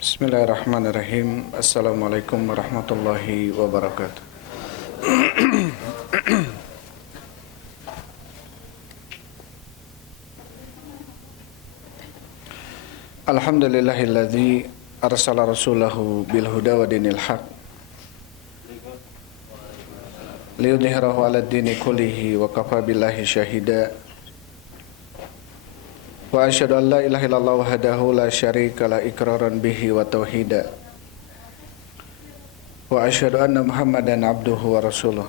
Bismillahirrahmanirrahim. Assalamualaikum warahmatullahi wabarakatuh. Alhamdulillahilladzi arsala rasulahu bil huda wa dinil haq liyudhhirahu 'alad dini kullihi wa kafa billahi syahida. Wa asyhadu an la ilaha illallah wahdahu la syarika la iqraran bihi wa tauhida. Wa asyhadu anna Muhammadan abduhu wa rasuluh.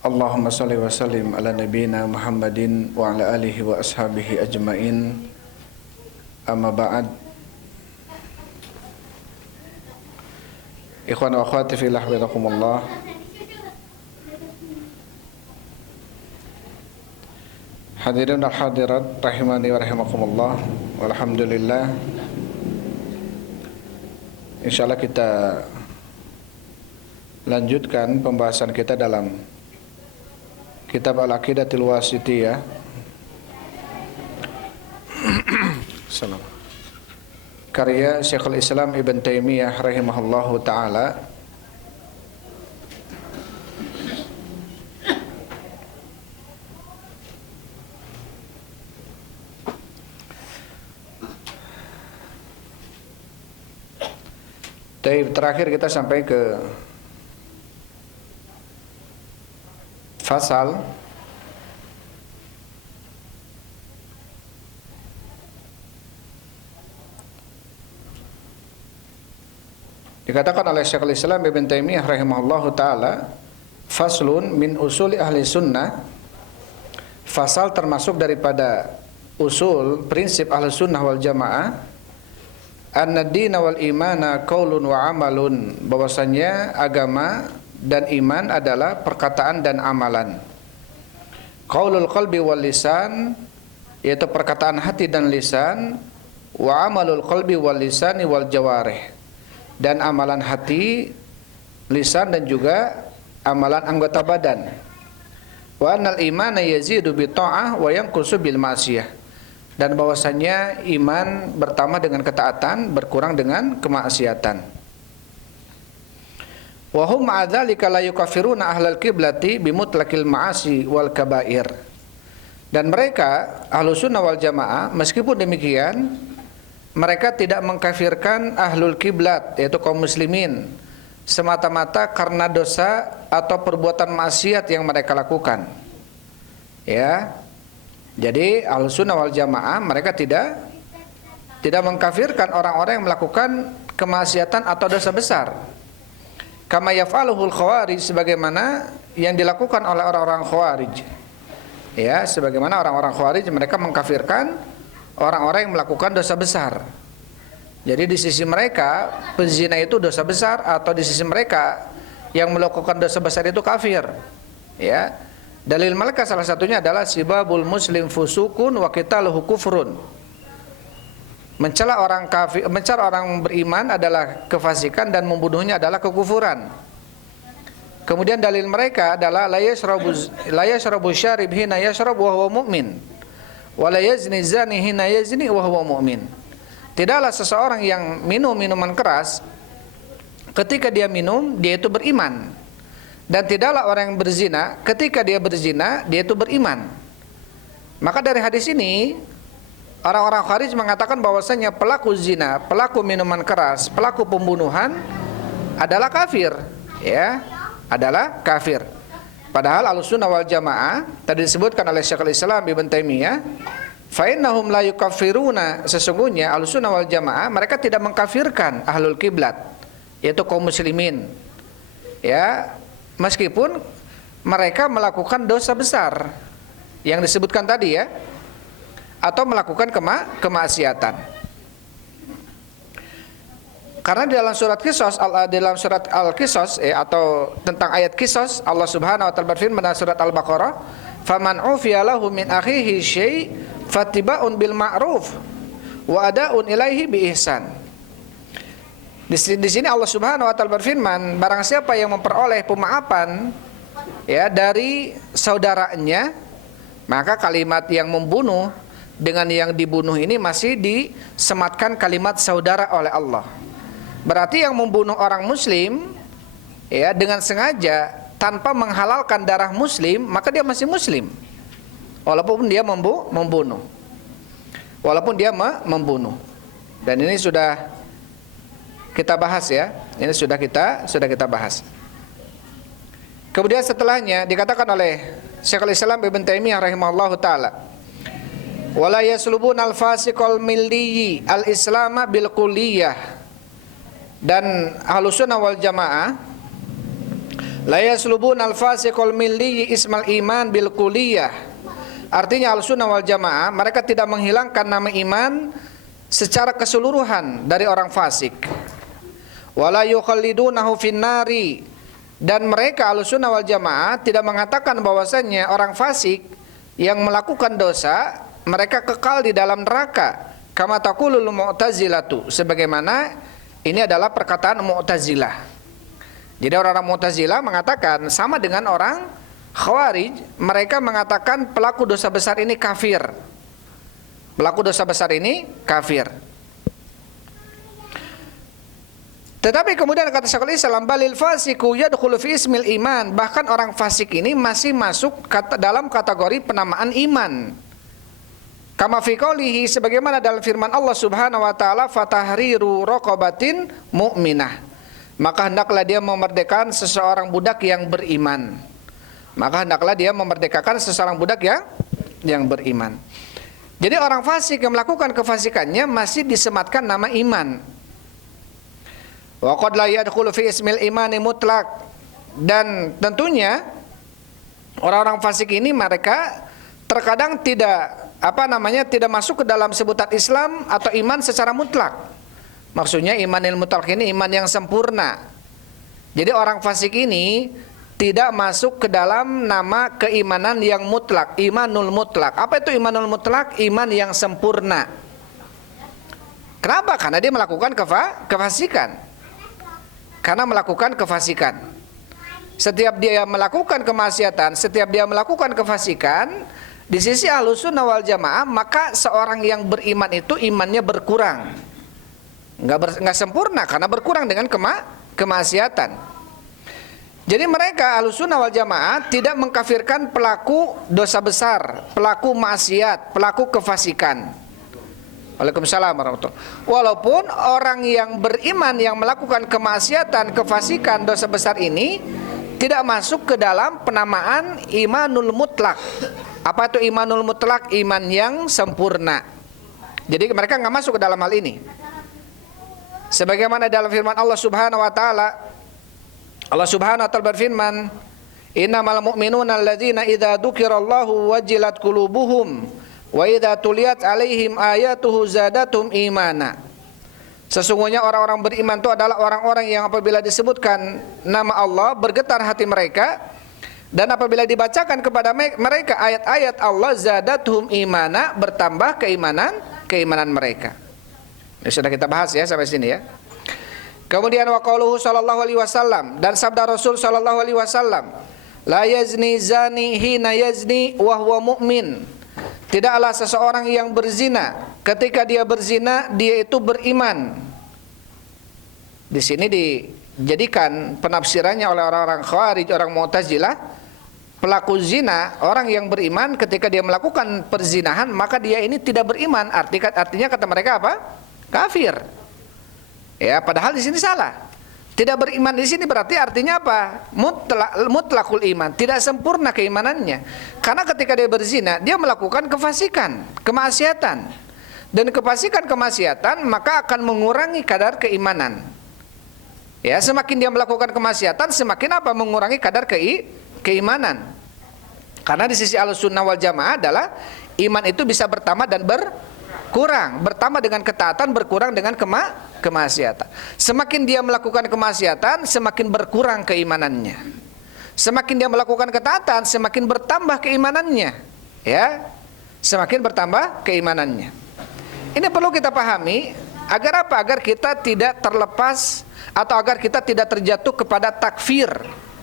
Allahumma salli wa sallim ala nabiyyina Muhammadin wa ala alihi wa ashabihi ajmain. Amma ba'd. Ikhwan wa akhwati fillah hafizakumullah. Hadirin dan hadirat rahimani wa rahimakumullah. Walhamdulillah, insyaallah kita lanjutkan pembahasan kita dalam kitab Al-Aqidatul Wasithiyah. Salam. Karya Syekhul Islam Ibn Taimiyah rahimahullahu taala. Terakhir kita sampai ke fasal dikatakan oleh Syekhul Islam Ibn Taimiyah rahimahullahu taala, faslun min usuli ahli sunnah. Fasal termasuk daripada usul prinsip ahli sunnah wal jamaah. An-dina wal imana qaulun wa amalun, bahwasanya agama dan iman adalah perkataan dan amalan. Qaulul qalbi wal lisan, yaitu perkataan hati dan lisan. Wa amalul qalbi wal lisani wal jawarih, dan amalan hati, lisan dan juga amalan anggota badan. Wa annal imana yazidu bi ta'ah wa yanqusu bil ma'siyah, dan bahwasanya iman bertambah dengan ketaatan, berkurang dengan kemaksiatan. Wa hum ma'a dzalika la yukaffiruna ahlal qiblati bimutlaqil ma'asi wal kaba'ir. Dan mereka Ahlus Sunnah wal Jamaah meskipun demikian mereka tidak mengkafirkan ahlul kiblat, yaitu kaum muslimin, semata-mata karena dosa atau perbuatan maksiat yang mereka lakukan. Ya. Jadi Ahlussunnah wal Jamaah mereka tidak mengkafirkan orang-orang yang melakukan kemaksiatan atau dosa besar. Kama yaf'aluhul khawarij, sebagaimana yang dilakukan oleh orang-orang khawarij. Ya, sebagaimana orang-orang khawarij mereka mengkafirkan orang-orang yang melakukan dosa besar. Jadi di sisi mereka pezina itu dosa besar, atau di sisi mereka yang melakukan dosa besar itu kafir. Ya. Dalil mereka salah satunya adalah sibabul muslim fusukun wa qitaluhu kufrun. Mencela orang kafir, mencela orang beriman adalah kefasikan dan membunuhnya adalah kekufuran. Kemudian dalil mereka adalah la yashrabu syarib hina yashrabu wa huwa mu'min wa la yazni zani hina yazni wa huwa mu'min. Tidaklah seseorang yang minum minuman keras ketika dia minum dia itu beriman. Dan tidaklah orang yang berzina ketika dia berzina dia itu beriman. Maka dari hadis ini orang-orang Khawarij mengatakan bahwasanya pelaku zina, pelaku minuman keras, pelaku pembunuhan adalah kafir, ya, adalah kafir. Padahal Ahlussunnah wal Jamaah tadi disebutkan oleh Syekhul Islam Ibn Taimiyah, fa innahum la yukaffiruna, sesungguhnya Ahlussunnah wal Jamaah mereka tidak mengkafirkan ahlul kiblat, yaitu kaum muslimin. Ya, meskipun mereka melakukan dosa besar yang disebutkan tadi, ya, atau melakukan kemaksiatan. Karena di dalam surat Qisas, dalam surat Al-Qisas, atau tentang ayat Qisas, Allah Subhanahu wa taala berfirman dalam surat Al-Baqarah, "Faman ufiya lahu min akhihi syai' fattiba'un bil ma'ruf wa ada'un ilaihi bi ihsan." Di sini Allah Subhanahu wa taala berfirman, barang siapa yang memperoleh pemaafan ya dari saudaranya, maka kalimat yang membunuh dengan yang dibunuh ini masih disematkan kalimat saudara oleh Allah. Berarti yang membunuh orang muslim ya dengan sengaja tanpa menghalalkan darah muslim, maka dia masih muslim. Walaupun dia membunuh. Walaupun dia membunuh. Dan ini sudah kita bahas ya. Ini sudah kita bahas. Kemudian setelahnya dikatakan oleh Syekhul Islam Ibnu Taimiyah rahimahullahu taala, wala yaslubun al-fasiqal milli al-islama bil kulliyah. Dan Ahlussunnah wal Jamaah la yaslubun al-fasiqal milli ismal iman bil kulliyah. Artinya Ahlussunnah wal Jamaah mereka tidak menghilangkan nama iman secara keseluruhan dari orang fasik. Wala yukhallidunahu finnari. Dan mereka Ahlussunnah wal Jamaah tidak mengatakan bahwasanya orang fasik yang melakukan dosa mereka kekal di dalam neraka, kama taqulul mu'tazilatu, sebagaimana ini adalah perkataan Mu'tazilah. Jadi orang-orang Mu'tazilah mengatakan sama dengan orang Khawarij, mereka mengatakan pelaku dosa besar ini kafir. Pelaku dosa besar ini kafir. Tetapi kemudian kata Syekhul Islam, balil fasiku yadkhulu fi ismil iman, bahkan orang fasik ini masih masuk dalam kategori penamaan iman. Kama fi qoulihi, sebagaimana dalam firman Allah Subhanahu wa taala, fatahriru raqabatin mu'minah. Maka hendaklah dia memerdekakan seseorang budak yang beriman. Maka hendaklah dia memerdekakan seseorang budak yang beriman. Jadi orang fasik yang melakukan kefasikannya masih disematkan nama iman. Wa qad la yadkhulu fi ismil imani mutlaq. Dan tentunya orang-orang fasik ini mereka terkadang tidak tidak masuk ke dalam sebutan Islam atau iman secara mutlak. Maksudnya imanil mutlak ini iman yang sempurna. Jadi orang fasik ini tidak masuk ke dalam nama keimanan yang mutlak, imanul mutlak. Apa itu imanul mutlak? Iman yang sempurna. Kenapa? Karena dia melakukan kefasikan. Karena melakukan kefasikan. Setiap dia melakukan kemaksiatan, setiap dia melakukan kefasikan, di sisi Ahlussunnah wal Jamaah, maka seorang yang beriman itu imannya berkurang. Enggak sempurna karena berkurang dengan kemaksiatan. Jadi mereka Ahlussunnah wal Jamaah tidak mengkafirkan pelaku dosa besar, pelaku maksiat, pelaku kefasikan. Waalaikumsalam warahmatullahi wabarakatuh. Walaupun orang yang beriman yang melakukan kemaksiatan, kefasikan, dosa besar ini tidak masuk ke dalam penamaan imanul mutlak. Apa itu imanul mutlak? Iman yang sempurna. Jadi mereka nggak masuk ke dalam hal ini. Sebagaimana dalam firman Allah Subhanahu wa taala, Allah Subhanahu wa taala berfirman, innamal mu'minuna alladzina idza dzukirallahu wajilat qulubuhum wa idza tuliyat alaihim ayatuhu zadatum imana. Sesungguhnya orang-orang beriman itu adalah orang-orang yang apabila disebutkan nama Allah bergetar hati mereka, dan apabila dibacakan kepada mereka ayat-ayat Allah zadatum imana, bertambah keimanan mereka. Ini sudah kita bahas ya sampai sini ya. Kemudian wa qauluhu sallallahu alaihi wasallam, dan sabda Rasul sallallahu alaihi wasallam, la yazni zani hina yazni wa huwa mu'min. Tidaklah seseorang yang berzina ketika dia berzina dia itu beriman. Di sini dijadikan penafsirannya oleh orang-orang Khawarij, orang Mu'tazilah, pelaku zina, orang yang beriman ketika dia melakukan perzinahan maka dia ini tidak beriman. Artinya kata mereka apa? Kafir. Ya, padahal di sini salah. Tidak beriman di sini berarti artinya apa? Mutlakul iman, tidak sempurna keimanannya. Karena ketika dia berzina, dia melakukan kefasikan, kemaksiatan. Dan kefasikan, kemaksiatan maka akan mengurangi kadar keimanan. Ya, semakin dia melakukan kemaksiatan, semakin apa? Mengurangi kadar keimanan. Karena di sisi Ahlussunnah wal Jamaah adalah iman itu bisa bertambah dan berkurang. Bertambah dengan ketaatan, berkurang dengan kemaksiatan. Semakin dia melakukan kemaksiatan, semakin berkurang keimanannya. Semakin dia melakukan ketaatan, semakin bertambah keimanannya. Ya, semakin bertambah keimanannya. Ini perlu kita pahami agar apa? Agar kita tidak terlepas atau agar kita tidak terjatuh kepada takfir.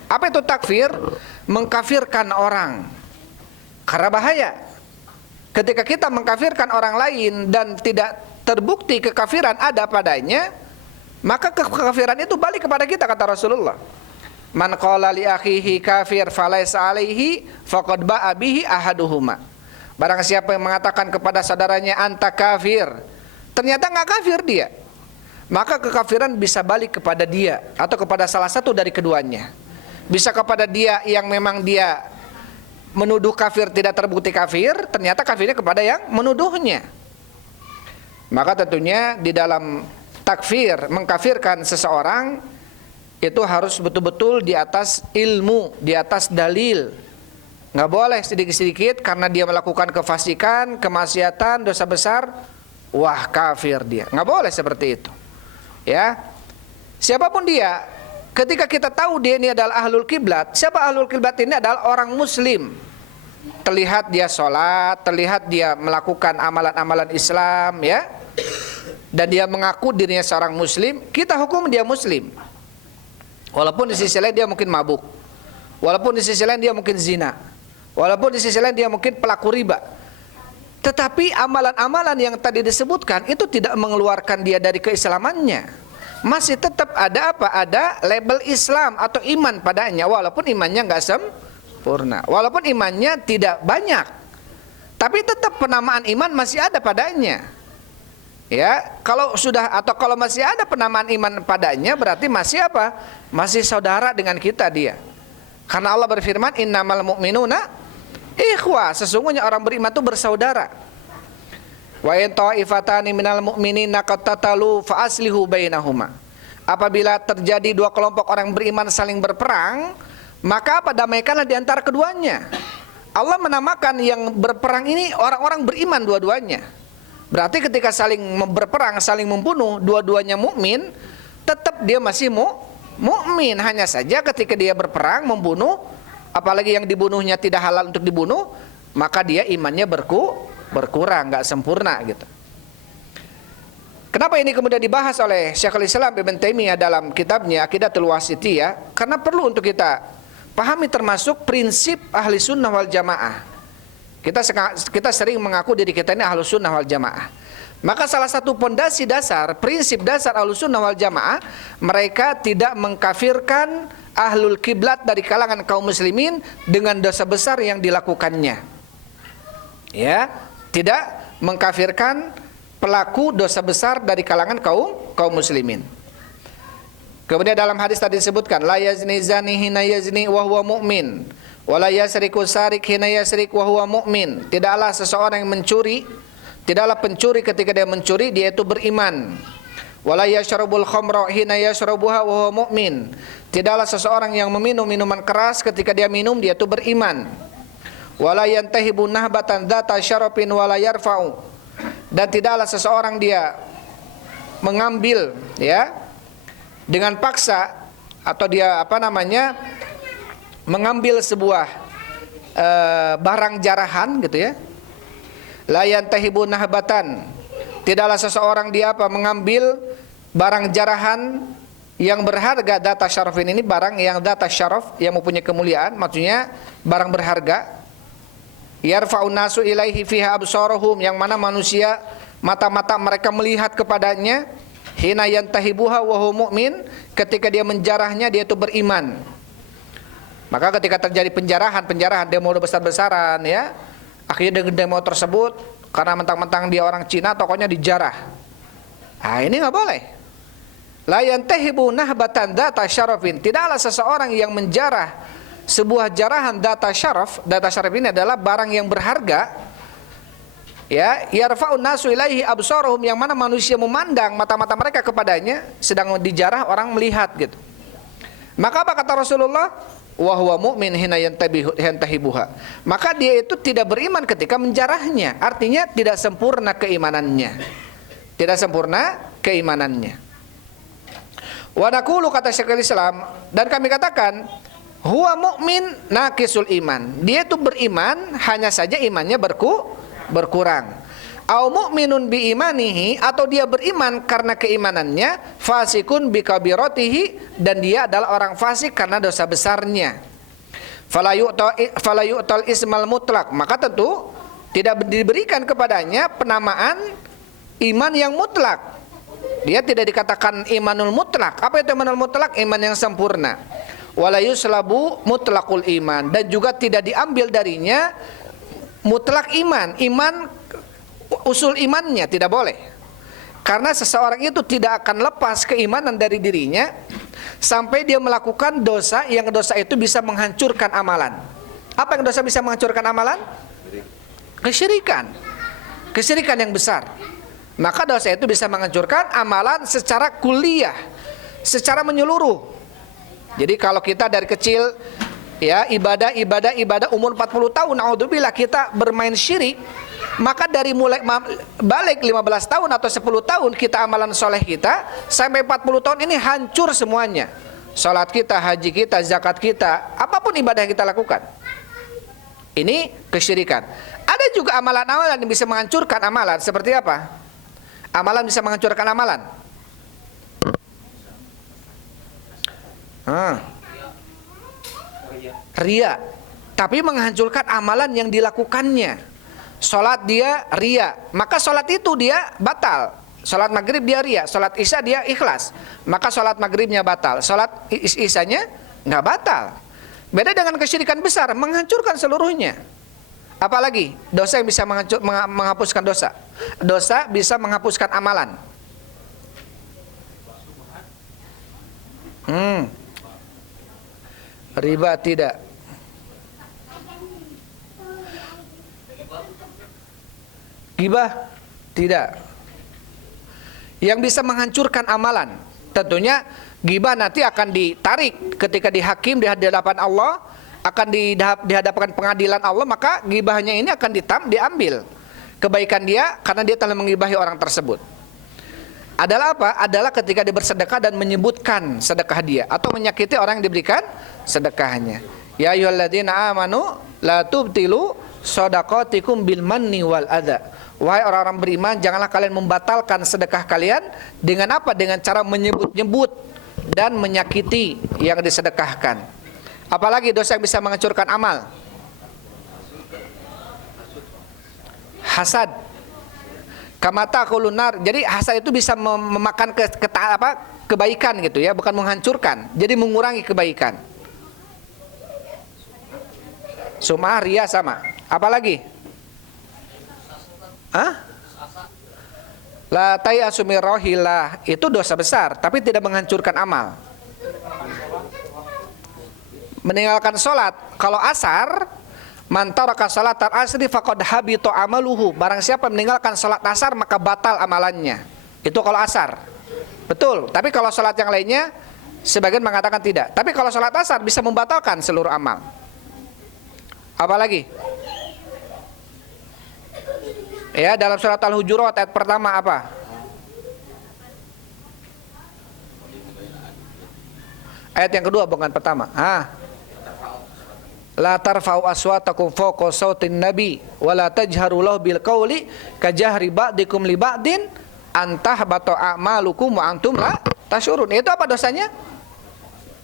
Apa itu takfir? Mengkafirkan orang. Karena bahaya. ketika kita mengkafirkan orang lain dan tidak terbukti kekafiran ada padanya, maka kekafiran itu balik kepada kita, kata Rasulullah. Man qala li akhihi kafir falaysa alaihi faqad ba'a bihi ahaduhuma. Barang siapa yang mengatakan kepada saudaranya anta kafir, ternyata enggak kafir dia, maka kekafiran bisa balik kepada dia atau kepada salah satu dari keduanya. Bisa kepada dia yang memang dia menuduh kafir tidak terbukti kafir, ternyata kafirnya kepada yang menuduhnya. Maka tentunya di dalam takfir, mengkafirkan seseorang, itu harus betul-betul di atas ilmu, di atas dalil. Nggak boleh sedikit-sedikit karena dia melakukan kefasikan, kemaksiatan, dosa besar, wah kafir dia. Nggak boleh seperti itu. Ya, siapapun dia, ketika kita tahu dia ini adalah ahlul kiblat, siapa ahlul kiblat ini adalah orang muslim. Terlihat dia sholat, terlihat dia melakukan amalan-amalan Islam, ya, dan dia mengaku dirinya seorang muslim, kita hukum dia muslim. Walaupun di sisi lain dia mungkin mabuk, walaupun di sisi lain dia mungkin zina, walaupun di sisi lain dia mungkin pelaku riba, tetapi amalan-amalan yang tadi disebutkan itu tidak mengeluarkan dia dari keislamannya. Masih tetap ada apa? Ada label Islam atau iman padanya, walaupun imannya nggak sempurna, walaupun imannya tidak banyak, tapi tetap penamaan iman masih ada padanya. Ya, kalau sudah atau kalau masih ada penamaan iman padanya, berarti masih apa? Masih saudara dengan kita dia. Karena Allah berfirman, innamal mu'minuna ikhwah, sesungguhnya orang beriman itu bersaudara. Wa in ta'ifatani minal mu'minina qatatalu fa aslihu bainahuma. Apabila terjadi dua kelompok orang beriman saling berperang, maka apa? Damaikanlah di antara keduanya. Allah menamakan yang berperang ini orang-orang beriman dua-duanya. Berarti ketika saling berperang, saling membunuh, dua-duanya mukmin, tetap dia masih mukmin. Hanya saja ketika dia berperang, membunuh, apalagi yang dibunuhnya tidak halal untuk dibunuh, maka dia imannya berkurang, nggak sempurna gitu. Kenapa ini kemudian dibahas oleh Syekhul Islam Ibn Taimiyah dalam kitabnya Aqidatul Wasithiyah? Karena perlu untuk kita pahami termasuk prinsip ahli sunnah wal jamaah. Kita sering mengaku diri kita ini ahlus sunnah wal jamaah. Maka salah satu pondasi dasar, prinsip dasar ahlus sunnah wal jamaah, mereka tidak mengkafirkan ahlul kiblat dari kalangan kaum muslimin dengan dosa besar yang dilakukannya. Ya, tidak mengkafirkan pelaku dosa besar dari kalangan kaum muslimin. Kemudian dalam hadis tadi disebutkan, la yazni zani hina yazni wa huwa mu'min. Wala yasriku sarik hina yasrik wa huwa mu'min. Tidaklah seseorang yang mencuri, tidaklah pencuri ketika dia mencuri, dia itu beriman. Wala yashrabul khamra hina yashrabuha wa huwa mu'min. Tidaklah seseorang yang meminum minuman keras ketika dia minum, dia itu beriman. Wala yantahibu nahbatan dzata syarafin wala yarfa'u. Dan tidaklah seseorang dia mengambil, ya, dengan paksa, atau dia mengambil sebuah barang jarahan gitu ya. La yantahibu nahbatan. Tidaklah seseorang dia mengambil barang jarahan yang berharga. Data syarafin ini barang yang data syaraf, yang mempunyai kemuliaan, maksudnya barang berharga. Yarfa'un nasu ilaihi fiha absarahum, yang mana manusia mata-mata mereka melihat kepadanya. Hina yantahibuha wa huwa mu'min, ketika dia menjarahnya dia itu beriman. Maka ketika terjadi penjarahan demo besar-besaran, ya, akhirnya demo tersebut karena mentang-mentang dia orang Cina, tokonya dijarah. Nah, ini nggak boleh. La yantahibu nahbatan data syarafin. Tidaklah seseorang yang menjarah sebuah jarahan data syaraf. Data syaraf ini adalah barang yang berharga. Ya, yarfa'un nasu ilaihi absarahum, yang mana manusia memandang mata-mata mereka kepadanya, sedang dijarah orang melihat gitu. Maka apa kata Rasulullah? Wa huwa mu'min hina yantahibuha. Maka dia itu tidak beriman ketika menjarahnya. Artinya tidak sempurna keimanannya. Tidak sempurna keimanannya. Wa naqulu, kata Syekhul Islam, dan kami katakan, huwa mu'min naqisul iman. Dia itu beriman, hanya saja imannya berkurang. Au mu'minun bi imanihi, atau dia beriman karena keimanannya, fasikun bi kabiratihi, dan dia adalah orang fasik karena dosa besarnya. Fala yu'tal ismal mutlak, maka tentu Tidak diberikan kepadanya penamaan iman yang mutlak. Dia tidak dikatakan imanul mutlak. Apa itu imanul mutlak? Iman yang sempurna. Wala yuslabu mutlakul iman, dan juga tidak diambil darinya mutlak iman. Iman, usul imannya tidak boleh. Karena seseorang itu tidak akan lepas keimanan dari dirinya sampai dia melakukan dosa yang dosa itu bisa menghancurkan amalan. Apa yang dosa bisa menghancurkan amalan? Kesyirikan. Kesyirikan yang besar. Maka dosa itu bisa menghancurkan amalan secara kuliah, secara menyeluruh. Jadi kalau kita dari kecil ya ibadah umur 40 tahun, naudzubillah, kita bermain syirik, maka dari mulai balik 15 tahun atau 10 tahun kita amalan soleh kita sampai 40 tahun ini hancur semuanya. Salat kita, haji kita, zakat kita, apapun ibadah yang kita lakukan. Ini kesyirikan. Ada juga amalan-amalan yang bisa menghancurkan amalan. Seperti apa? Amalan bisa menghancurkan amalan. Ria. Tapi menghancurkan amalan yang dilakukannya. Salat dia ria, maka salat itu dia batal. Salat maghrib dia ria, salat isya dia ikhlas, maka salat maghribnya batal, salat isyanya nggak batal. Beda dengan kesyirikan besar, menghancurkan seluruhnya. Apalagi dosa yang bisa menghapuskan dosa. Dosa bisa menghapuskan amalan. Riba tidak. Ghibah tidak. Yang bisa menghancurkan amalan, tentunya ghibah nanti akan ditarik ketika dihakim di hadapan Allah, akan dihadapkan pengadilan Allah, maka ghibahnya ini akan diambil kebaikan dia karena dia telah menggibahi orang tersebut. Adalah apa? Adalah ketika dia bersedekah dan menyebutkan sedekah dia atau menyakiti orang yang diberikan sedekahnya. Ya ayyuhalladzina amanu la tubtilu shadaqatikum bil manni wal adza. Wahai orang-orang beriman, janganlah kalian membatalkan sedekah kalian dengan apa? Dengan cara menyebut-nyebut dan menyakiti yang disedekahkan. Apalagi dosa yang bisa menghancurkan amal. Hasad. Kamata kulunar. Jadi hasad itu bisa memakan kebaikan gitu ya, bukan menghancurkan. Jadi mengurangi kebaikan. Sum'ah, ria sama. Apalagi? La tayasu min rohillah, itu dosa besar tapi tidak menghancurkan amal. Meninggalkan sholat, kalau asar, man taraka sholatal asri faqad habita amaluhu. Barang siapa meninggalkan sholat asar maka batal amalannya. Itu kalau asar. Betul, tapi kalau sholat yang lainnya sebagian mengatakan tidak. Tapi kalau sholat asar bisa membatalkan seluruh amal. Apalagi? Ya, dalam surat Al-Hujurat ayat pertama apa? Ayat yang kedua bukan pertama. La tarfa'u aswatakum fawqa sautin nabi wa la tajharu lahu bil qawli kajahri ba'dikum li ba'din antahbatu a'malukum wa antum la tashurun. Itu apa dosanya?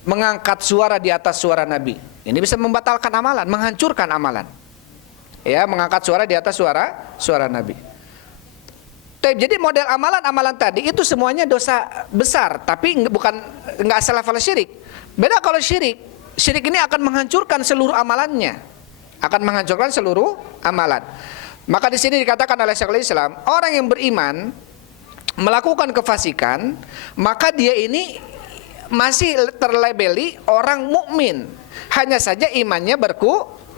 Mengangkat suara di atas suara Nabi. Ini bisa membatalkan amalan, menghancurkan amalan. Ya, mengangkat suara di atas suara Nabi. Jadi model amalan-amalan tadi itu semuanya dosa besar, tapi nggak selevel syirik. Beda kalau syirik. Syirik ini akan menghancurkan seluruh amalannya. Akan menghancurkan seluruh amalan. Maka di sini dikatakan oleh Syekhul Islam, orang yang beriman melakukan kefasikan, maka dia ini masih terlabeli orang mukmin. Hanya saja imannya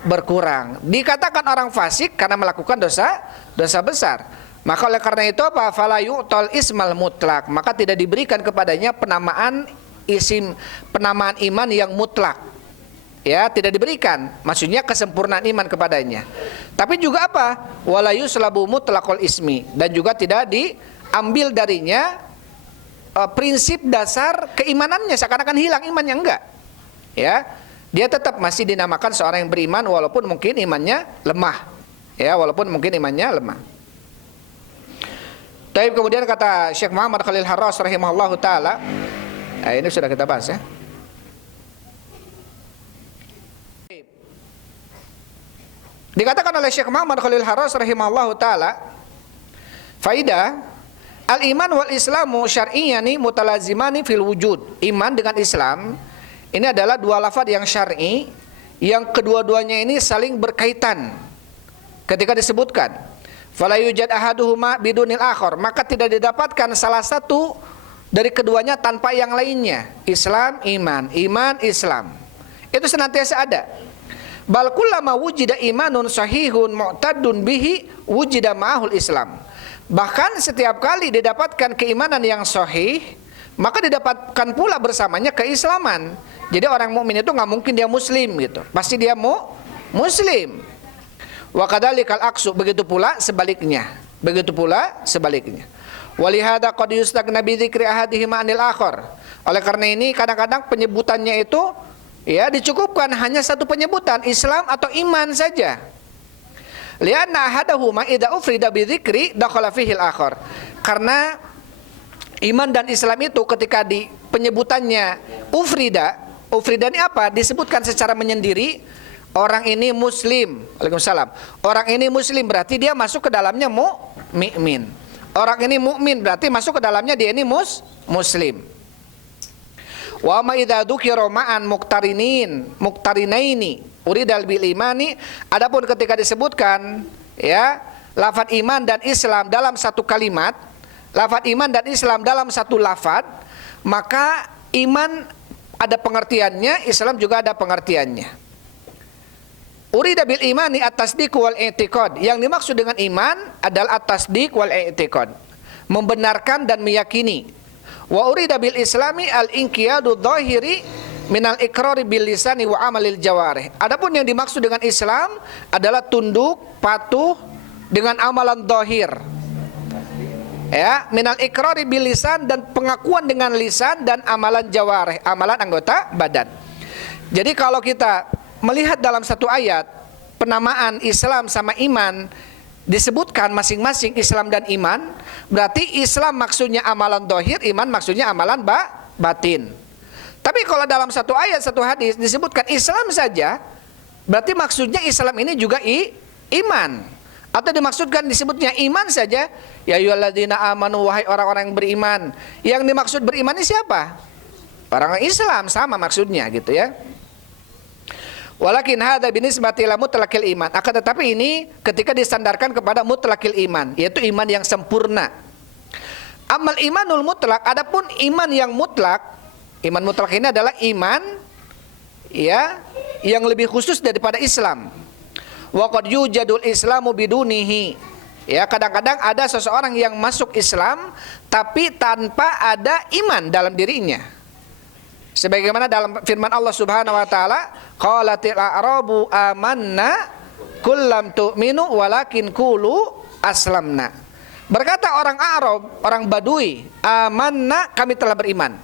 berkurang. Dikatakan orang fasik karena melakukan dosa besar. Maka oleh karena itu apa? Fala yu'tal ismal mutlak. Maka tidak diberikan kepadanya penamaan iman yang mutlak. Ya, tidak diberikan. Maksudnya kesempurnaan iman kepadanya. Tapi juga apa? Wala yuslabu mutlaqul ismi, dan juga tidak diambil darinya prinsip dasar keimanannya, seakan-akan hilang imannya, enggak. Ya. Dia tetap masih dinamakan seorang yang beriman walaupun mungkin imannya lemah. Ya, walaupun mungkin imannya lemah. Tapi kemudian kata Syekh Muhammad Khalil Harras rahimahullahu taala, ini sudah kita bahas ya. Dikatakan oleh Syekh Muhammad Khalil Harras rahimahullahu taala, faidah al-iman wal islamu syar'iyyani mutalazimani fil wujud. Iman dengan Islam ini adalah dua lafaz yang syar'i yang kedua-duanya ini saling berkaitan ketika disebutkan. Fala yujad ahaduhuma bidunil akhar, maka tidak didapatkan salah satu dari keduanya tanpa yang lainnya. Islam, iman, iman, Islam. Itu senantiasa ada. Bal kullama wujida imanun sahihun mu'tadun bihi wujida ma'ahul Islam. Bahkan setiap kali didapatkan keimanan yang sahih, maka didapatkan pula bersamanya keislaman. Jadi orang mukmin itu nggak mungkin dia muslim gitu. Pasti dia muslim. Wa kadzalikal aqsu, begitu pula sebaliknya. Begitu pula sebaliknya. Walihada qad yustagna bi dzikri ahadihima anil akhar. Oleh karena ini kadang-kadang penyebutannya itu ya dicukupkan hanya satu penyebutan, Islam atau iman saja. Lianna ahadahuma idza ufrida bi dzikri dakhala fihi al-akhar. Karena iman dan Islam itu ketika di penyebutannya ufrida ini apa? Disebutkan secara menyendiri, orang ini muslim. Waalaikumsalam. Orang ini muslim berarti dia masuk ke dalamnya mukmin. Orang ini mukmin berarti masuk ke dalamnya dia ini muslim. Wa ma idza dzukira ma'an muqtarinaini uridal bil imani, adapun ketika disebutkan ya lafaz iman dan Islam dalam satu kalimat, lafaz iman dan Islam dalam satu lafaz, maka iman ada pengertiannya, Islam juga ada pengertiannya. Urida bil imani at-tasdiq wal i'tiqad, yang dimaksud dengan iman adalah at-tasdiq wal i'tiqad, membenarkan dan meyakini. Wa urida bil islami al-inqiyadu dhahiri minal iqrari bil lisani wa amalil jawarih. Adapun yang dimaksud dengan Islam adalah tunduk, patuh dengan amalan zahir. Ya, minal iqrari bil lisan, dan pengakuan dengan lisan, dan amalan jawarih, amalan anggota badan. Jadi kalau kita melihat dalam satu ayat penamaan Islam sama iman disebutkan masing-masing Islam dan iman, berarti Islam maksudnya amalan zahir, iman maksudnya amalan batin. Tapi kalau dalam satu ayat, satu hadis disebutkan Islam saja, berarti maksudnya Islam ini juga iman. Atau dimaksudkan disebutnya iman saja, ya ayyuhalladzina amanu, wahai orang-orang yang beriman. Yang dimaksud beriman ini siapa? Orang Islam, sama maksudnya gitu ya. Walakin hadza binisbati ila mutlaqil iman. Akan tetapi ini ketika disandarkan kepada mutlaqil iman, yaitu iman yang sempurna. Amal imanul mutlaq, adapun iman yang mutlak, iman mutlak ini adalah iman ya yang lebih khusus daripada Islam. Wa qad yujadul islamu bidunihi. Ya, kadang-kadang ada seseorang yang masuk Islam tapi tanpa ada iman dalam dirinya. Sebagaimana dalam firman Allah Subhanahu wa taala, qalatil a'rabu amanna qul lam tu'minu walakin qulu aslamna. Berkata orang Arab, orang Badui, amanna, kami telah beriman.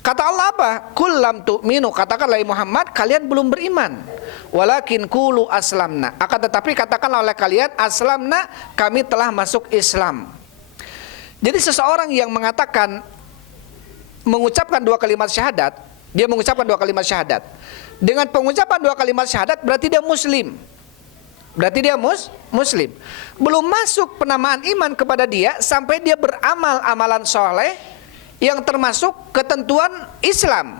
Kata Allah apa? Qul lam tu'minu, katakanlah Muhammad, kalian belum beriman. Walakin qulu aslamna, akan tetapi katakanlah oleh kalian, aslamna, kami telah masuk Islam. Jadi seseorang yang mengatakan, mengucapkan dua kalimat syahadat, dia mengucapkan dua kalimat syahadat. Dengan pengucapan dua kalimat syahadat berarti dia muslim. Berarti dia muslim. Belum masuk penamaan iman kepada dia sampai dia beramal amalan soleh yang termasuk ketentuan Islam.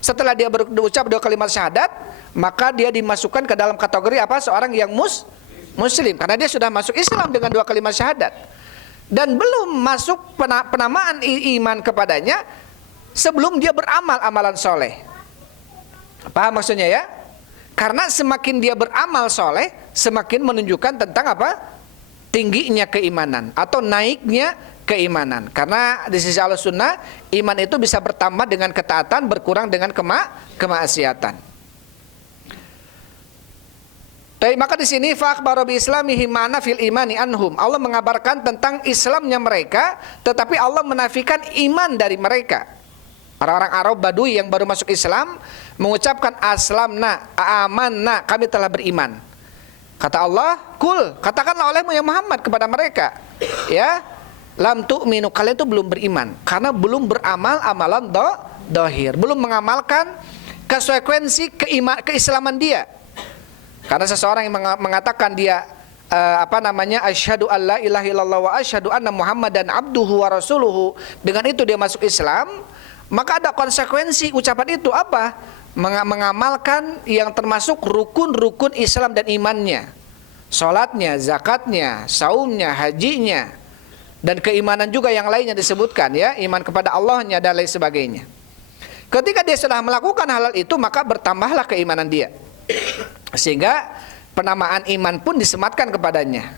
Setelah dia berucap dua kalimat syahadat, maka dia dimasukkan ke dalam kategori apa? Seorang yang muslim, karena dia sudah masuk Islam dengan dua kalimat syahadat. Dan belum masuk penamaan iman kepadanya sebelum dia beramal amalan soleh. Paham maksudnya ya? Karena semakin dia beramal soleh, semakin menunjukkan tentang apa? Tingginya keimanan atau naiknya keimanan. Karena di sisi Ahlussunnah, iman itu bisa bertambah dengan ketaatan, berkurang dengan kemaksiatan. Tapi maka di sini fa'akhbara bi islamihim ma'na fil imani anhum. Allah mengabarkan tentang Islamnya mereka, tetapi Allah menafikan iman dari mereka. Orang-orang Arab Badui yang baru masuk Islam mengucapkan aslamna, amanna, kami telah beriman. Kata Allah, kul, katakanlah olehmu ya Muhammad kepada mereka, ya, lam tu'minu, kalian itu belum beriman karena belum beramal amalan dohir, belum mengamalkan konsekuensi keislaman dia. Karena seseorang yang mengatakan dia asyhadu alla ilaha illallah wa asyhadu anna muhammadan abduhu wa rasuluhu, dengan itu dia masuk Islam, maka ada konsekuensi ucapan itu apa? Mengamalkan yang termasuk rukun-rukun Islam dan imannya, salatnya, zakatnya, saumnya, hajinya, dan keimanan juga yang lainnya disebutkan, ya, iman kepada Allahnya dan lain sebagainya. Ketika dia sudah melakukan halal itu, maka bertambahlah keimanan dia, sehingga penamaan iman pun disematkan kepadanya,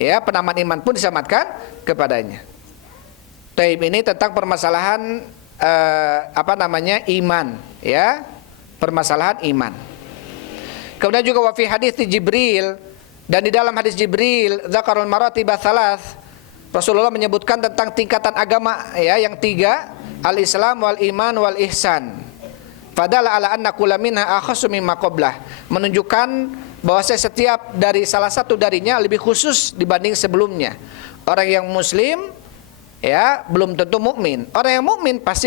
ya, penamaan iman pun disematkan kepadanya. Taib ini tentang permasalahan iman, ya, permasalahan iman. Kemudian juga wa fi hadits Jibril, dan di dalam hadis Jibril dzakarul maratib tsalath, Rasulullah menyebutkan tentang tingkatan agama, ya, yang 3, al-Islam wal iman wal ihsan. Fadalla ala anna kulla minha akhassu mimma qablah, menunjukkan bahwa setiap dari salah satu darinya lebih khusus dibanding sebelumnya. Orang yang muslim, ya, belum tentu mukmin. Orang yang mukmin pasti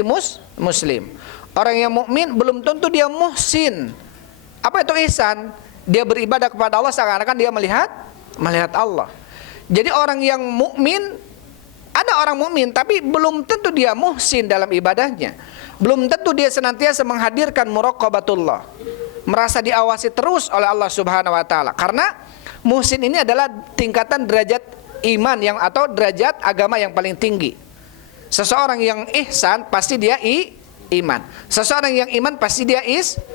muslim. Orang yang mukmin belum tentu dia muhsin. Apa itu ihsan? Dia beribadah kepada Allah seakan-akan dia melihat Allah. Jadi orang yang mukmin, ada orang mukmin tapi belum tentu dia muhsin dalam ibadahnya. Belum tentu dia senantiasa menghadirkan muraqabatullah, merasa diawasi terus oleh Allah Subhanahu wa taala. Karena muhsin ini adalah tingkatan derajat iman yang atau derajat agama yang paling tinggi. Seseorang yang ihsan pasti dia iman. Seseorang yang iman pasti dia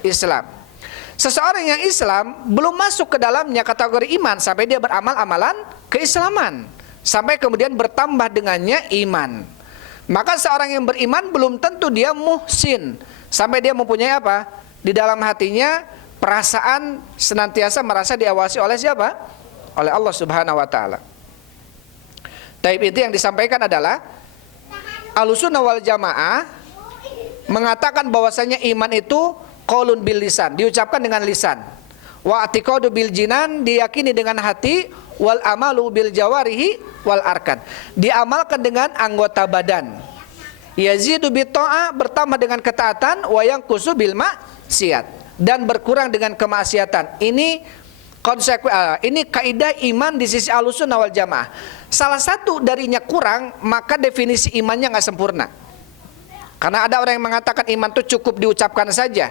Islam. Seseorang yang Islam belum masuk ke dalamnya kategori iman sampai dia beramal amalan keislaman, sampai kemudian bertambah dengannya iman. Maka seorang yang beriman belum tentu dia muhsin sampai dia mempunyai apa? Di dalam hatinya perasaan senantiasa merasa diawasi oleh siapa? Oleh Allah Subhanahu wa taala. Taib itu yang disampaikan adalah Ahlussunnah wal Jamaah mengatakan bahwasanya iman itu qaulun bil lisan, diucapkan dengan lisan. Wa i'tiqadu bil jinan, diyakini dengan hati. Wal amalu bil jawarihi wal arkan, diamalkan dengan anggota badan. Yazidu bit ta'ah, bertambah dengan ketaatan. Wa yanqusu bil maksiat, dan berkurang dengan kemaksiatan. Ini kaidah iman di sisi Ahlussunnah wal Jamaah. Salah satu darinya kurang, maka definisi imannya nggak sempurna. Karena ada orang yang mengatakan iman itu cukup diucapkan saja.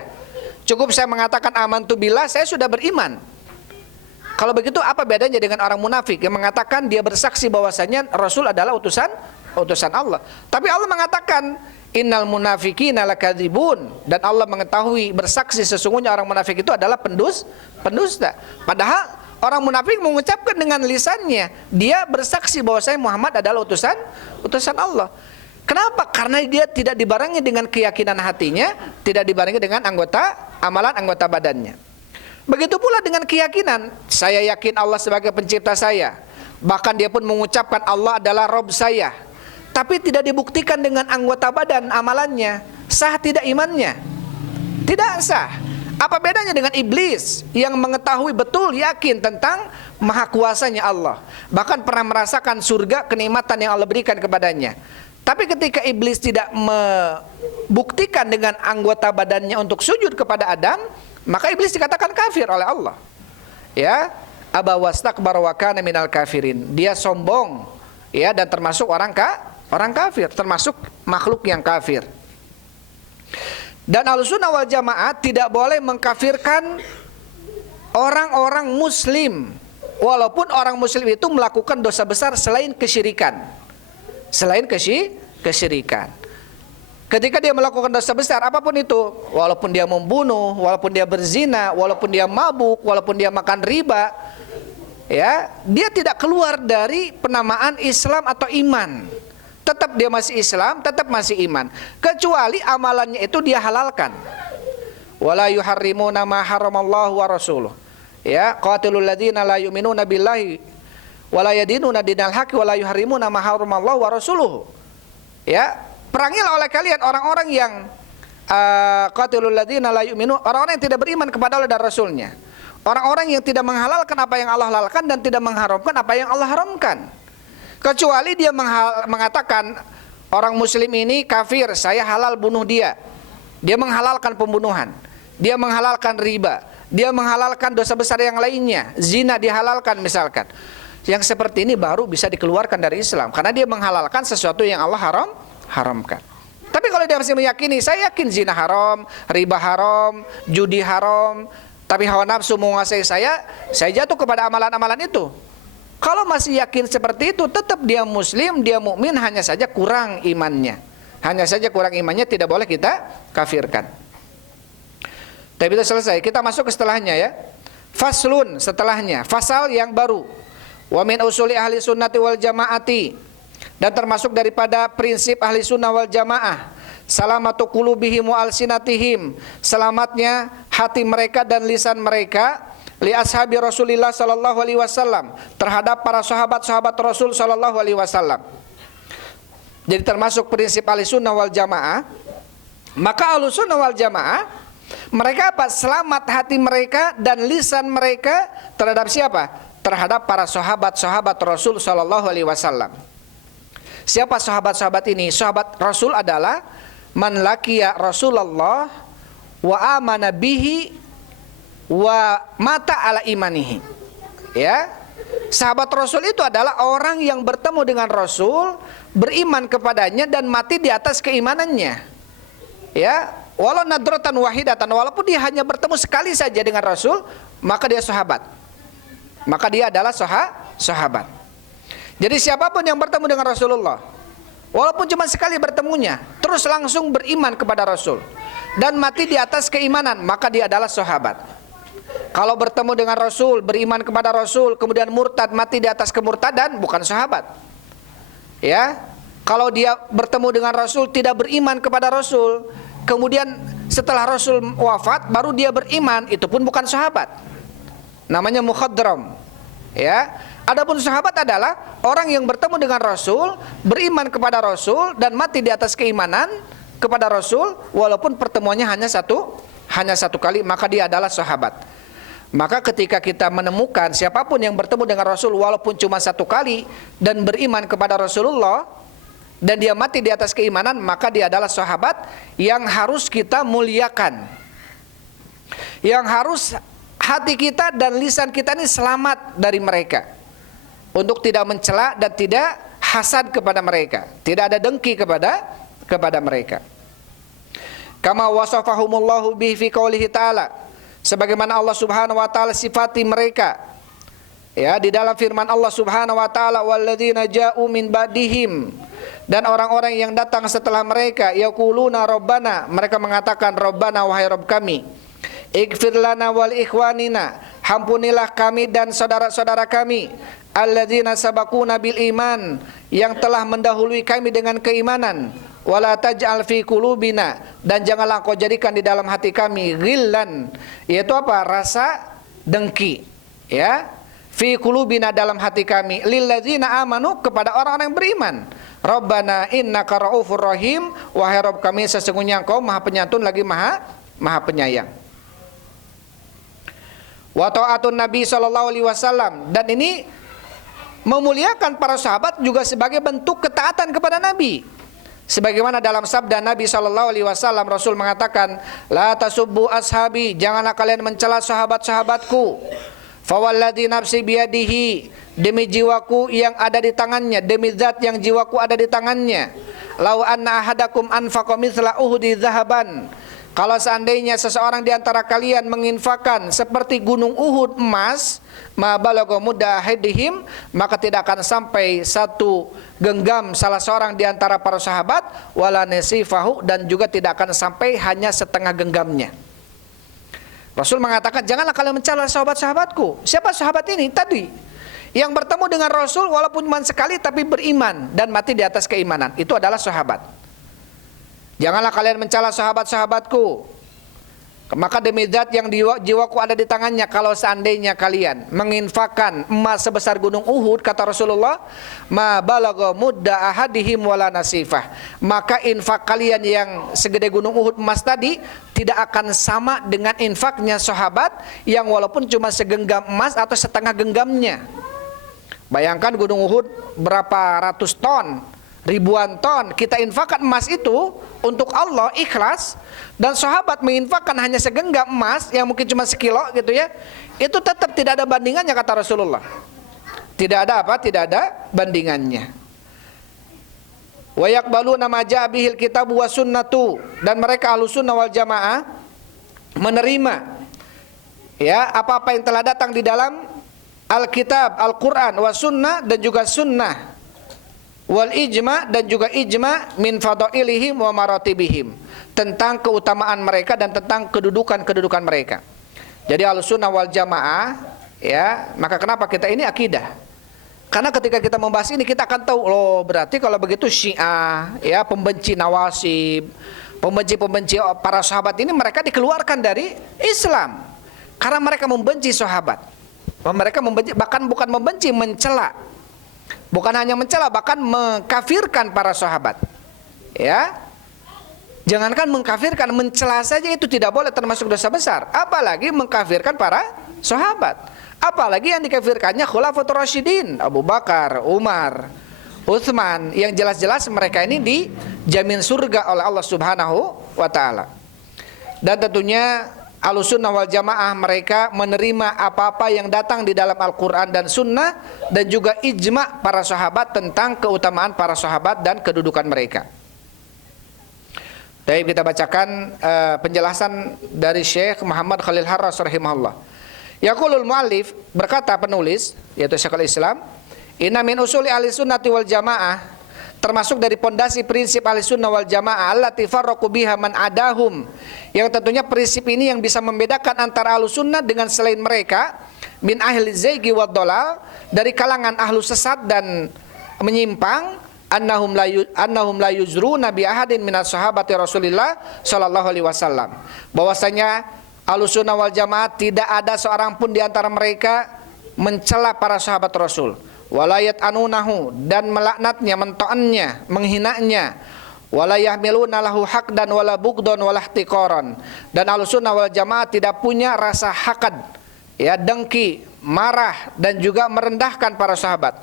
Cukup saya mengatakan amantu billah, saya sudah beriman. Kalau begitu apa bedanya dengan orang munafik yang mengatakan dia bersaksi bahwasanya Rasul adalah utusan Allah. Tapi Allah mengatakan innal munafiqina lakadzibun, dan Allah mengetahui bersaksi sesungguhnya orang munafik itu adalah pendusta. Padahal orang munafik mengucapkan dengan lisannya, dia bersaksi bahwasanya Muhammad adalah utusan Allah. Kenapa? Karena dia tidak dibarengi dengan keyakinan hatinya, tidak dibarengi dengan amalan anggota badannya. Begitu pula dengan keyakinan, saya yakin Allah sebagai pencipta saya. Bahkan dia pun mengucapkan Allah adalah Rabb saya. Tapi tidak dibuktikan dengan anggota badan amalannya. Sah tidak imannya? Tidak sah. Apa bedanya dengan iblis yang mengetahui betul, yakin tentang maha kuasanya Allah, bahkan pernah merasakan surga, kenikmatan yang Allah berikan kepadanya. Tapi ketika iblis tidak membuktikan dengan anggota badannya untuk sujud kepada Adam, maka iblis dikatakan kafir oleh Allah. Ya, aba wastakbara wa kana minal kafirin. Dia sombong, ya, dan termasuk orang kafir, termasuk makhluk yang kafir. Dan Ahlussunnah wal Jamaah tidak boleh mengkafirkan orang-orang muslim, walaupun orang muslim itu melakukan dosa besar selain kesyirikan. Ketika dia melakukan dosa besar apapun itu, walaupun dia membunuh, walaupun dia berzina, walaupun dia mabuk, walaupun dia makan riba, ya, dia tidak keluar dari penamaan Islam atau iman. Tetap dia masih Islam, tetap masih iman, kecuali amalannya itu dia halalkan. Wala yuharrimuna ma haramallahu wa rasuluh. Ya, qatilul ladzina la yu'minuna billahi wala yadinuna dinal haqqi wala yuharrimuna ma haramallahu wa rasuluh. Ya, perangilah oleh kalian orang-orang yang qatilul ladzina la yu'minu, orang-orang yang tidak beriman kepada Allah dan Rasulnya. Orang-orang yang tidak menghalalkan apa yang Allah halalkan dan tidak mengharamkan apa yang Allah haramkan. Kecuali dia mengatakan orang muslim ini kafir, saya halal bunuh dia. Dia menghalalkan pembunuhan, dia menghalalkan riba, dia menghalalkan dosa besar yang lainnya, zina dihalalkan misalkan. Yang seperti ini baru bisa dikeluarkan dari Islam, karena dia menghalalkan sesuatu yang Allah haramkan. Tapi kalau dia masih meyakini, saya yakin zina haram, riba haram, judi haram, tapi hawa nafsu menguasai saya jatuh kepada amalan-amalan itu. Kalau masih yakin seperti itu, tetap dia muslim, dia mukmin, hanya saja kurang imannya. Hanya saja kurang imannya, tidak boleh kita kafirkan. Tapi itu selesai, kita masuk ke setelahnya ya. Faslun, setelahnya, fasal yang baru. Wa min usuli ahli sunnati wal jamaati, dan termasuk daripada prinsip ahli sunnah wal jamaah, salamatu qulubihim wa alsinatihim, selamatnya hati mereka dan lisan mereka, li ashabi Rasulillah sallallahu alaihi wasallam, terhadap para sahabat-sahabat Rasul sallallahu alaihi wasallam. Jadi termasuk prinsip ahli sunnah wal jamaah. Maka ahli sunnah wal jamaah, mereka apa? Selamat hati mereka dan lisan mereka terhadap siapa? Terhadap para sahabat-sahabat Rasul sallallahu alaihi wasallam. Siapa sahabat-sahabat ini? Sahabat Rasul adalah man laqiya Rasulullah wa amana bihi wa mata ala imanihi. Ya. Sahabat Rasul itu adalah orang yang bertemu dengan Rasul, beriman kepadanya dan mati di atas keimanannya. Ya, walau nadratan wahidatan, walaupun dia hanya bertemu sekali saja dengan Rasul, maka dia sahabat. Maka dia adalah sahabat. Jadi siapapun yang bertemu dengan Rasulullah, walaupun cuma sekali bertemunya, terus langsung beriman kepada Rasul dan mati di atas keimanan, maka dia adalah sahabat. Kalau bertemu dengan Rasul, beriman kepada Rasul, kemudian murtad, mati di atas kemurtadan, bukan sahabat. Ya, kalau dia bertemu dengan Rasul, tidak beriman kepada Rasul, kemudian setelah Rasul wafat, baru dia beriman, itu pun bukan sahabat. Namanya mukhadram. Ya, adapun sahabat adalah orang yang bertemu dengan Rasul, beriman kepada Rasul dan mati di atas keimanan kepada Rasul, walaupun pertemuannya hanya satu kali, maka dia adalah sahabat. Maka ketika kita menemukan siapapun yang bertemu dengan Rasul walaupun cuma satu kali dan beriman kepada Rasulullah dan dia mati di atas keimanan, maka dia adalah sahabat yang harus kita muliakan, yang harus hati kita dan lisan kita ini selamat dari mereka, untuk tidak mencela dan tidak hasad kepada mereka, tidak ada dengki kepada mereka. Kama wasafahumullahu bihi fi qoulihi ta'ala, sebagaimana Allah Subhanahu wa taala sifati mereka ya di dalam firman Allah Subhanahu wa taala, walladzina ja'u min ba'dihim, dan orang-orang yang datang setelah mereka, yaquluna rabbana, mereka mengatakan rabbana, wahai Rabb kami, ighfir lana wal ikhwanina, hampunilah kami dan saudara-saudara kami, alladzina sabaquna bil iman, yang telah mendahului kami dengan keimanan, wala taj'al fi qulubina, dan janganlah kau jadikan di dalam hati kami, ghillan, yaitu apa? Rasa dengki, ya, fi qulubina, dalam hati kami, lil ladzina amanu, kepada orang-orang yang beriman. Rabbana innaka raufur rahim, wahai Rabb kami, sesungguhnya Engkau Maha Penyantun lagi Maha Penyayang. Wa ta'atun Nabi sallallahu alaihi wasallam, dan ini memuliakan para sahabat juga sebagai bentuk ketaatan kepada Nabi. Sebagaimana dalam sabda Nabi sallallahu alaihi wasallam, Rasul mengatakan, la tasubbu ashabi, janganlah kalian mencela sahabat-sahabatku. Fawalladzi nafsi biyadihi, demi jiwaku yang ada di tangannya, demi zat yang jiwaku ada di tangannya, lau anna ahadakum anfaqa mithla uhudi dzahaban, kalau seandainya seseorang di antara kalian menginfakkan seperti gunung Uhud emas, ma balagha mudda ahadihim, maka tidak akan sampai satu genggam salah seorang di antara para sahabat, wala nasifahu, dan juga tidak akan sampai hanya setengah genggamnya. Rasul mengatakan, janganlah kalian mencela sahabat-sahabatku. Siapa sahabat ini? Tadi yang bertemu dengan Rasul walaupun cuma sekali tapi beriman dan mati di atas keimanan, itu adalah sahabat. Janganlah kalian mencela sahabat-sahabatku. Maka demi zat yang jiwaku ada di tangannya, kalau seandainya kalian menginfakkan emas sebesar gunung Uhud, kata Rasulullah, ma balagha mudda ahadihim wala nasifah, maka infak kalian yang segede gunung Uhud emas tadi tidak akan sama dengan infaknya sahabat yang walaupun cuma segenggam emas atau setengah genggamnya. Bayangkan gunung Uhud berapa ratus ton ribuan ton kita infakkan emas itu untuk Allah ikhlas, dan sahabat menginfakkan hanya segenggam emas yang mungkin cuma sekilo gitu ya, itu tetap tidak ada bandingannya kata Rasulullah. Tidak ada apa? Tidak ada bandingannya. Wa yaqbaluna ma jaa bihil kitabu was sunnatu, dan mereka Ahlussunnah wal Jamaah menerima ya apa-apa yang telah datang di dalam Alkitab, Al-Qur'an, was sunnah, dan juga sunnah, wal ijma, dan juga ijma, min fadailihim wa maratibihim, tentang keutamaan mereka dan tentang kedudukan mereka. Jadi Ahlussunnah wal Jamaah ya, maka kenapa kita ini akidah? Karena ketika kita membahas ini kita akan tahu, loh berarti kalau begitu Syiah ya, pembenci Nawasib, pembenci para sahabat ini, mereka dikeluarkan dari Islam karena mereka membenci sahabat. Mereka membenci, bahkan bukan membenci, mencela. Bukan hanya mencela, bahkan mengkafirkan para sahabat. Ya. Jangankan mengkafirkan, mencela saja itu tidak boleh, termasuk dosa besar. Apalagi mengkafirkan para sahabat. Apalagi yang dikafirkannya Khulafatur Rasyidin, Abu Bakar, Umar, Utsman, yang jelas-jelas mereka ini dijamin surga oleh Allah Subhanahu wa taala. Dan tentunya Ahlussunnah wal Jamaah mereka menerima apa-apa yang datang di dalam Al-Qur'an dan Sunnah, dan juga ijma para sahabat tentang keutamaan para sahabat dan kedudukan mereka. Baik, kita bacakan penjelasan dari Syekh Muhammad Khalil Harras rahimahullah. Yaqulul muallif, berkata penulis yaitu Syekhul Islam, inna min usuli ahlisunnati wal jamaah, termasuk dari pondasi prinsip ahlisunnah wal jamaah allati farraqu biha man adahum, yang tentunya prinsip ini yang bisa membedakan antara ahlussunnah dengan selain mereka, min ahli zaigi wad dhalal, dari kalangan ahlu sesat dan menyimpang, annahum la yuzruna bi ahadin minas sahabati Rasulillah sallallahu alaihi wasallam, bahwasanya Ahlussunnah wal Jamaah tidak ada seorang pun di antara mereka mencela para sahabat Rasul, walayat anunahu, dan melaknatnya, mentoannya, menghinanya, walayahmiluna lahu haqdan wala bugdon wala ihtiqaran, dan Ahlussunnah wal Jamaah tidak punya rasa hakad ya, dengki, marah, dan juga merendahkan para sahabat.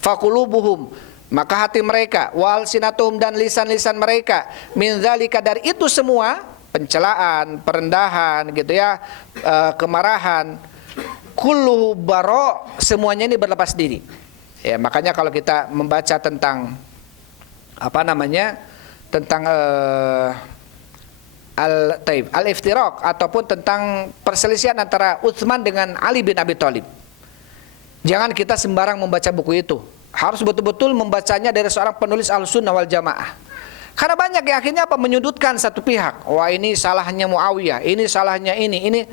Faqulubuhum, maka hati mereka, wal sinatuhum, dan lisan-lisan mereka, min dzalika, dari itu semua, pencelaan, perendahan gitu ya, kemarahan, kulluhu baro, semuanya ini berlepas diri. Ya, makanya kalau kita membaca tentang apa namanya? Tentang al-iftiraq ataupun tentang perselisihan antara Utsman dengan Ali bin Abi Thalib. Jangan kita sembarang membaca buku itu. Harus betul-betul membacanya dari seorang penulis Ahlussunnah wal Jamaah. Karena banyak yang akhirnya apa? Menyudutkan satu pihak. Wah, ini salahnya Muawiyah, ini salahnya ini.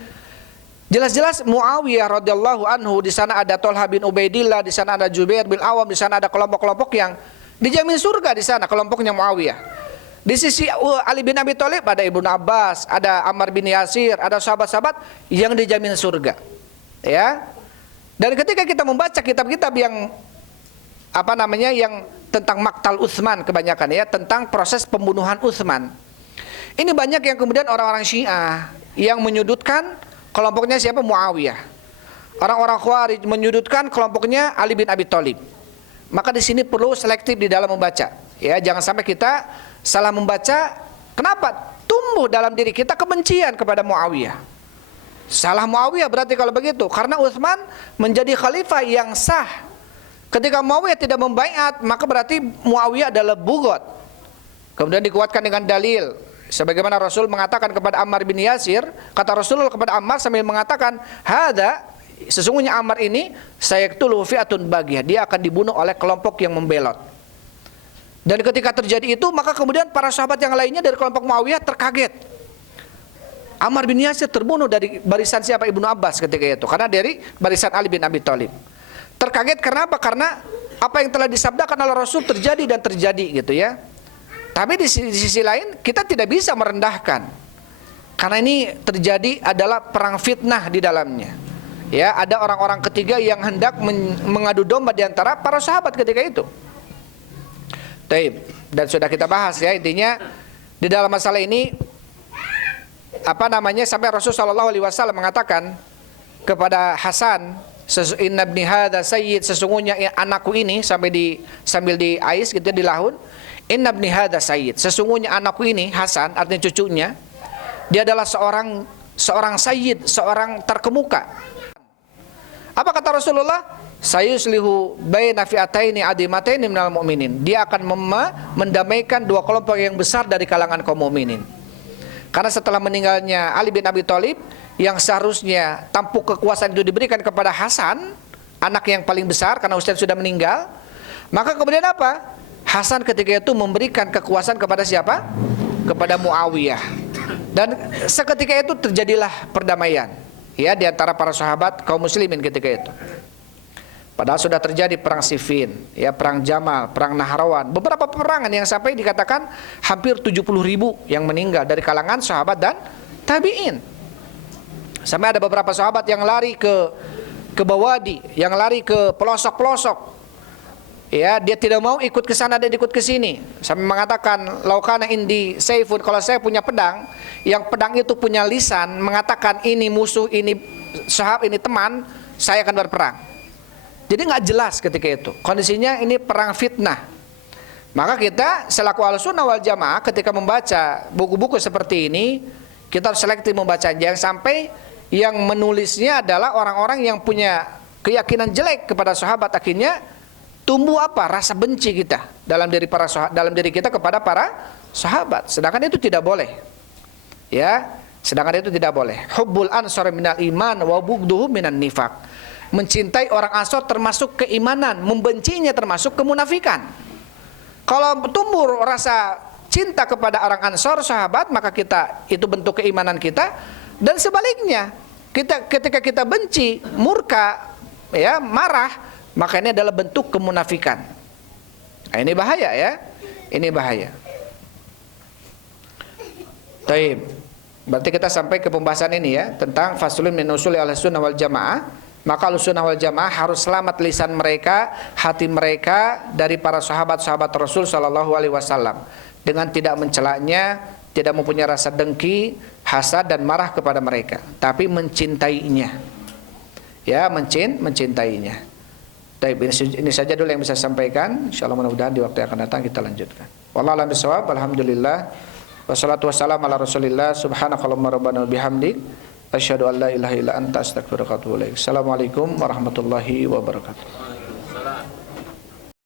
Jelas-jelas Muawiyah radhiyallahu anhu, di sana ada Thalhah bin Ubaidillah, di sana ada Jubair bin Awam, di sana ada kelompok-kelompok yang dijamin surga di sana, kelompoknya Muawiyah. Di sisi Ali bin Abi Thalib ada Ibnu Abbas, ada Ammar bin Yasir, ada sahabat-sahabat yang dijamin surga. Ya. Dan ketika kita membaca kitab-kitab yang apa namanya, yang tentang maktal Utsman kebanyakan ya, tentang proses pembunuhan Utsman, ini banyak yang kemudian orang-orang Syiah yang menyudutkan kelompoknya siapa? Muawiyah. Orang-orang Khawarij menyudutkan kelompoknya Ali bin Abi Thalib. Maka di sini perlu selektif di dalam membaca ya, jangan sampai kita salah membaca. Kenapa? Tumbuh dalam diri kita kebencian kepada Muawiyah. Salah Muawiyah berarti kalau begitu, karena Utsman menjadi khalifah yang sah. Ketika Muawiyah tidak membaiat, maka berarti Muawiyah adalah bugot. Kemudian dikuatkan dengan dalil, sebagaimana Rasul mengatakan kepada Ammar bin Yasir, kata Rasulullah kepada Ammar sambil mengatakan, "Hada, sesungguhnya Ammar ini sayaktulu fi'atun bagiyah, dia akan dibunuh oleh kelompok yang membelot." Dan ketika terjadi itu, maka kemudian para sahabat yang lainnya dari kelompok Muawiyah terkaget. Ammar bin Yasir terbunuh dari barisan siapa? Ibnu Abbas ketika itu, karena dari barisan Ali bin Abi Thalib. Terkaget karena apa? Karena apa yang telah disabdakan oleh Rasul terjadi dan terjadi gitu ya. Tapi di sisi lain kita tidak bisa merendahkan, karena ini terjadi adalah perang fitnah di dalamnya. Ya, ada orang-orang ketiga yang hendak mengadu domba di antara para sahabat ketika itu. Taib. Dan sudah kita bahas ya, intinya di dalam masalah ini apa namanya, sampai Rasul sallallahu alaihi wasallam mengatakan kepada Hasan, inna ibni hadza sayyid, sesungguhnya anakku ini, sambil diais gitu, dilahun, inna ibni hadza sayyid, sesungguhnya anakku ini Hasan, artinya cucunya, dia adalah seorang sayyid, seorang terkemuka. Apa kata Rasulullah? Sayuslihu baina fi'ataini adimataini minal mu'minin. Dia akan mendamaikan dua kelompok yang besar dari kalangan kaum mukminin. Karena setelah meninggalnya Ali bin Abi Thalib, yang seharusnya tampuk kekuasaan itu diberikan kepada Hasan, anak yang paling besar, karena Utsman sudah meninggal, maka kemudian apa? Hasan ketika itu memberikan kekuasaan kepada siapa? Kepada Muawiyah. Dan seketika itu terjadilah perdamaian, ya, di antara para sahabat kaum muslimin ketika itu. Padahal sudah terjadi perang Siffin, ya, perang Jamal, perang Nahrawan, beberapa peperangan yang sampai dikatakan hampir 70.000 yang meninggal dari kalangan sahabat dan tabi'in. Sampai ada beberapa sahabat yang lari ke Bawadi, yang lari ke pelosok-pelosok. Ya, dia tidak mau ikut ke sana dan ikut ke sini. Sampai mengatakan, laukana indi saifun, kalau saya punya pedang, yang pedang itu punya lisan mengatakan ini musuh, ini sahabat, ini teman, saya akan berperang. Jadi nggak jelas ketika itu. Kondisinya ini perang fitnah. Maka kita selaku Ahlussunnah wal Jamaah ketika membaca buku-buku seperti ini, kita harus selektif membaca. Jangan sampai yang menulisnya adalah orang-orang yang punya keyakinan jelek kepada sahabat, akhirnya tumbuh apa? Rasa benci kita dalam diri kita kepada para sahabat. Sedangkan itu tidak boleh. Ya, sedangkan itu tidak boleh. Hubbul ansar minal iman wa bughdhuhum minan nifaq. Mencintai orang Ansor termasuk keimanan, membencinya termasuk kemunafikan. Kalau tumbuh rasa cinta kepada orang Ansor, sahabat, maka itu bentuk keimanan kita. Dan sebaliknya, ketika kita benci, murka, ya, marah, maka ini adalah bentuk kemunafikan. Nah, ini bahaya, ya. Ini bahaya. Taib. Berarti kita sampai ke pembahasan ini, ya, tentang faslun min usuli Ahlussunnah wal Jamaah. Maka Ahlussunnah wal Jamaah harus selamat lisan mereka, hati mereka dari para sahabat-sahabat Rasul sallallahu alaihi wasallam dengan tidak mencelaknya, tidak mempunyai rasa dengki, hasad dan marah kepada mereka, tapi mencintainya. Ya, mencintainya. Baik, ini saja dulu yang bisa saya sampaikan. Insyaallah mudah-mudahan di waktu yang akan datang kita lanjutkan. Wallahu a'lam bishawab. Alhamdulillah. Wassalatu wassalamu ala Rasulillah. Subhanakallahumma rabbana bihamdik, asyhadu an la ilaha illa anta astaghfiruka wa atubu ilaik. Assalamualaikum warahmatullahi wabarakatuh.